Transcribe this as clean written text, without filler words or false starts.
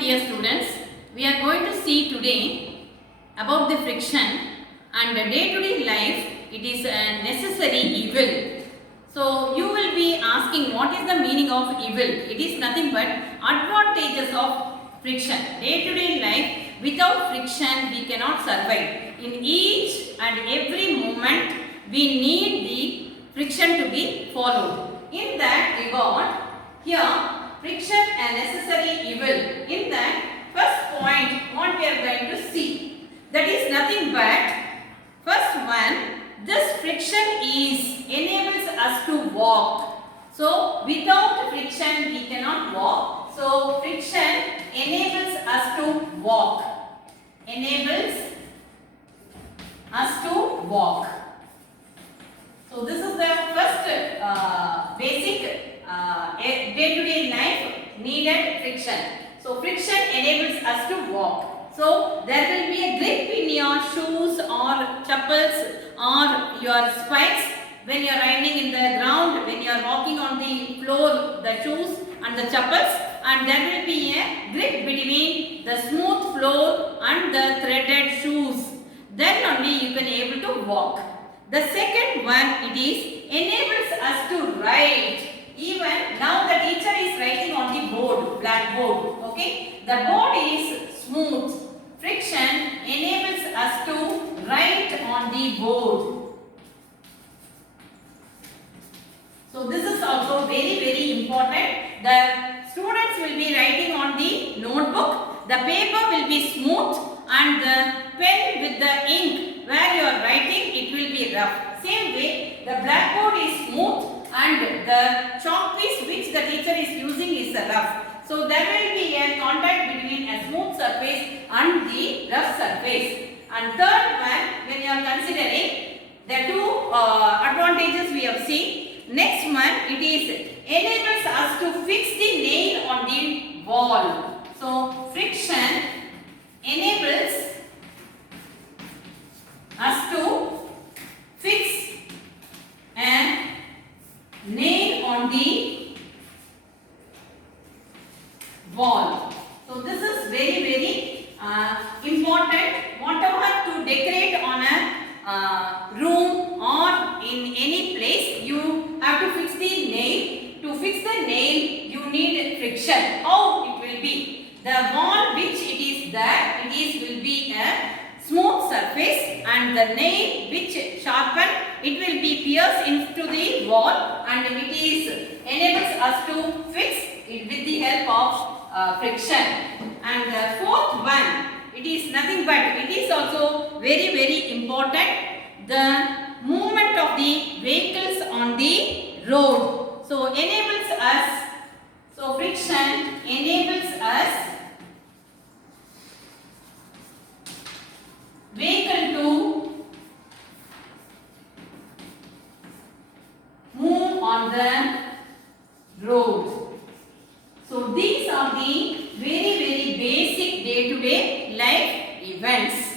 dear students, we are going to see today about the friction and day-to-day life. It is a necessary evil. So you will be asking what is the meaning of evil? It is nothing but advantages of friction. Day-to-day life, without friction we cannot survive. In each and every moment we need the friction to be followed. In that regard, here friction a necessary evil. In that first point what we are going to see, that is nothing but first one, this friction enables us to walk. So without friction we cannot walk. So friction enables us to walk. Enables us to walk. So this is the first basic day-to-day life needed friction. So friction enables us to walk. So there will be a grip in your shoes or chappals or your spikes when you are riding in the ground, when you are walking on the floor, the shoes and the chappals, and there will be a grip between the smooth floor and the threaded shoes. Then only you can able to walk. The second one, it is enables us to write. Even now the teacher is writing on the board, blackboard. Okay, the board is smooth. Friction enables us to write on the board. So this is also very important. The students will be writing on the notebook. The paper will be smooth and the pen with the ink where you are writing, it will be rough. Same way, the blackboard is smooth and the chalk piece which the teacher is using is rough. So there will be a contact between a smooth surface and the rough surface. And third one, when you are considering the two advantages we have seen. Next one, it is enables us to fix the nail on the wall. So friction enables us to fix a nail on the wall. So this is very important. Whatever to decorate on a room or in any place, you have to fix the nail. To fix the nail, you need friction. How it will be? The wall which it is there, will be a smooth surface, and the nail which sharpen, it will be pierced into the wall, and it enables us to fix it with the help of friction. And the fourth one, it is nothing but, it is also very important, the movement of the vehicles on the road. So enables us, so friction enables us vehicle to move on the road. So these are the very basic day-to-day life events.